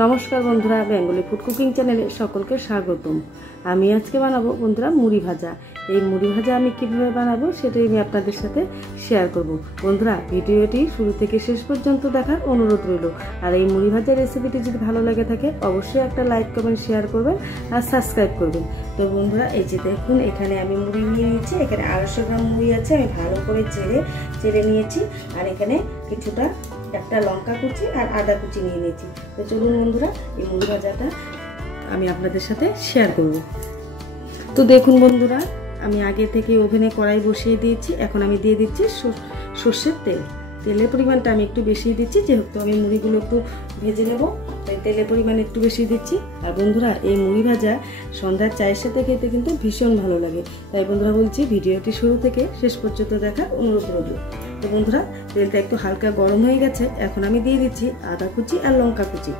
नमस्कार बंधुरा Bengali food cooking चैनेले सकलके स्वागतम। आमी आजके बानाबो बंधुरा मुड़ी भाजा। এই মুড়ি ভাজা আমি কিভাবে বানাবো সেটাই আমি আপনাদের সাথে শেয়ার করব। বন্ধুরা ভিডিওটি শুরু থেকে শেষ পর্যন্ত দেখার অনুরোধ রইল। আর এই মুড়ি ভাজা রেসিপিটি যদি ভালো লাগে থাকে অবশ্যই একটা লাইক কমেন্ট শেয়ার করবেন আর সাবস্ক্রাইব করবেন। তো বন্ধুরা এই যে দেখুন এখানে আমি মুড়ি নিয়ে নিয়েছি। এখানে 250 গ্রাম মুড়ি আছে, আমি ভালো করে চেড়ে নিয়েছি। আর এখানে কিছুটা একটা লঙ্কা কুচি আর আদা কুচি নিয়ে নিয়েছি। তো চলুন বন্ধুরা এই মুড়ি ভাজাটা আমি আপনাদের সাথে শেয়ার করব। তো দেখুন বন্ধুরা আমি আগে থেকে ওভেনে কড়াই বসিয়ে দিয়েছি। এখন আমি দিয়ে দিচ্ছি সরষের তেল। তেলের পরিমাণটা আমি একটু বেশি দিচ্ছি, যেহেতু আমি মুড়িগুলো একটু ভেজে নেব তাই তেলের পরিমাণ একটু বেশি দিচ্ছি। আর বন্ধুরা এই মুড়ি ভাজা সন্ধ্যার চায়ের সাথে খেতে কিন্তু ভীষণ ভালো লাগে। তাই বন্ধুরা বলছি ভিডিওটি শুরু থেকে শেষ পর্যন্ত দেখার অনুরোধ রইল। তো বন্ধুরা তেলটা একটু হালকা গরম হয়ে গেছে। এখন আমি দিয়ে দিচ্ছি আদা কুচি আর লঙ্কা কুচি।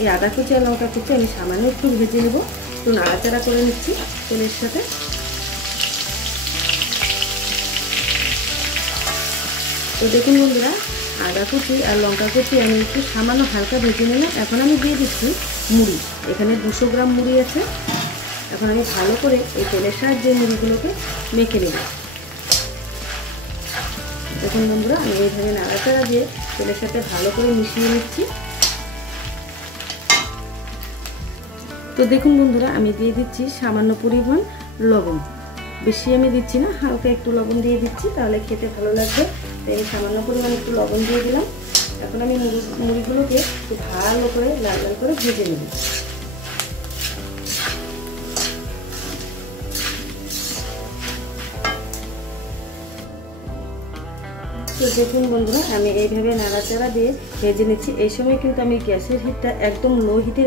এই আদা কুচি আর লঙ্কা কুচি আমি সামান্য একটু ভেজে নেব, একটু নাড়াচাড়া করে নিচ্ছি তেলের সাথে। তো দেখুন বন্ধুরা আদা কুচি আর লঙ্কা কুচি আমি একটু সামান্য হালকা ভেজে নিলাম। এখন আমি দিয়ে দিচ্ছি মুড়ি। এখানে 200 গ্রাম মুড়ি আছে। এখন আমি ভালো করে এই তেলের সাহায্যে মুড়িগুলোকে মেখে নেব। দেখুন বন্ধুরা আমি এইভাবে নাড়াচাড়া দিয়ে তেলের সাথে ভালো করে মিশিয়ে নিচ্ছি। তো দেখুন বন্ধুরা আমি দিয়ে দিচ্ছি সামান্য পরিমাণ লবণ, বেশি আমি দিচ্ছি না, হালকা একটু লবণ দিয়ে দিচ্ছি, তাহলে খেতে ভালো লাগবে। তাই আমি সামান্য পরিমাণ একটু লবণ দিয়ে দিলাম। এখন আমি মুড়িগুলোকে একটু ভালো করে লাল লাল করে ভেজে নেব। তো দেখুন বন্ধুরা আমি এইভাবে নাড়াচাড়া দিয়ে ভেজে নিচ্ছি। এই সময় কিন্তু আমি গ্যাসের হিটটা একদম লো হিটে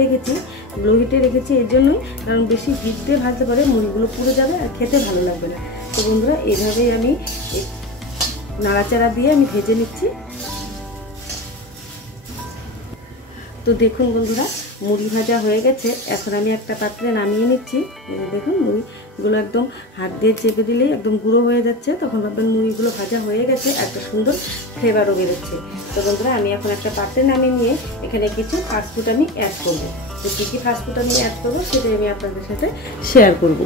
রেখেছি এর জন্যই, কারণ বেশি হিট দিয়ে ভাজতে পারে মুড়িগুলো পুড়ে যাবে আর খেতে ভালো লাগবে না। তো বন্ধুরা এইভাবেই আমি নাড়াচাড়া দিয়ে আমি ভেজে নিচ্ছি। তো দেখুন বন্ধুরা মুড়ি ভাজা হয়ে গেছে। এখন আমি একটা পাত্রে নামিয়ে নিচ্ছি। দেখুন মুড়িগুলো একদম হাত দিয়ে চেপে দিলেই একদম গুঁড়ো হয়ে যাচ্ছে, তখন ভাববেন মুড়িগুলো ভাজা হয়ে গেছে, একটা সুন্দর ফ্লেভারও বেরোচ্ছে। তো বন্ধুরা আমি এখন একটা পাত্রে নামিয়ে নিয়ে এখানে কিছু ফাস্টফুড আমি অ্যাড করবো। তো কী কী ফাস্টফুড আমি অ্যাড করবো সেটাই আমি আপনাদের সাথে শেয়ার করব।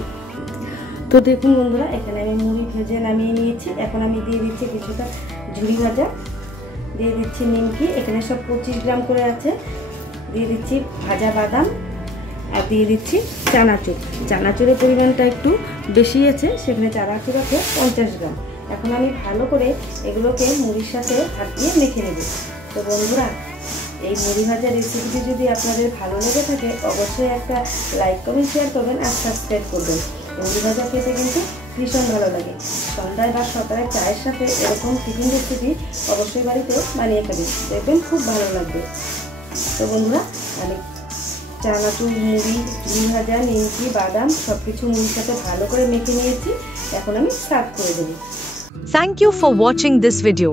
তো দেখুন বন্ধুরা এখানে আমি মুড়ি ভেজে নামিয়ে নিয়েছি। এখন আমি দিয়ে দিচ্ছি কিছুটা ঝুরি ভাজা, দিয়ে দিচ্ছি নিমকি, এখানে সব 25 গ্রাম করে আছে, দিয়ে দিচ্ছি ভাজা বাদাম আর দিয়ে দিচ্ছি চানাচুর। চানাচুরের পরিমাণটা একটু বেশি আছে, সেখানে চানাচুর আছে 50 গ্রাম। এখন আমি ভালো করে এগুলোকে মুড়ির সাথে হাত দিয়ে মেখে নেব। তো বন্ধুরা এই মুড়ি ভাজা রেসিপিটি যদি আপনাদের ভালো লেগে থাকে অবশ্যই একটা লাইক কমেন্ট শেয়ার করবেন আর সাবস্ক্রাইব করবেন। মুড়ি ভাজা খেতে কিন্তু ভীষণ ভালো লাগে। সন্ধ্যায় বা সকালে চায়ের সাথে এরকম টিফিন রেসিপি অবশ্যই বাড়িতে বানিয়ে খাবেন, দেখবেন খুব ভালো লাগবে। তো বন্ধুরা আমি চানাচুর, মুড়ি, ঝুড়ি ভাজা, নিমকি, বাদাম সব কিছু মুড়ির সাথে ভালো করে মেখে নিয়েছি। এখন আমি সার্ভ করে দেবো। Thank you for watching this video.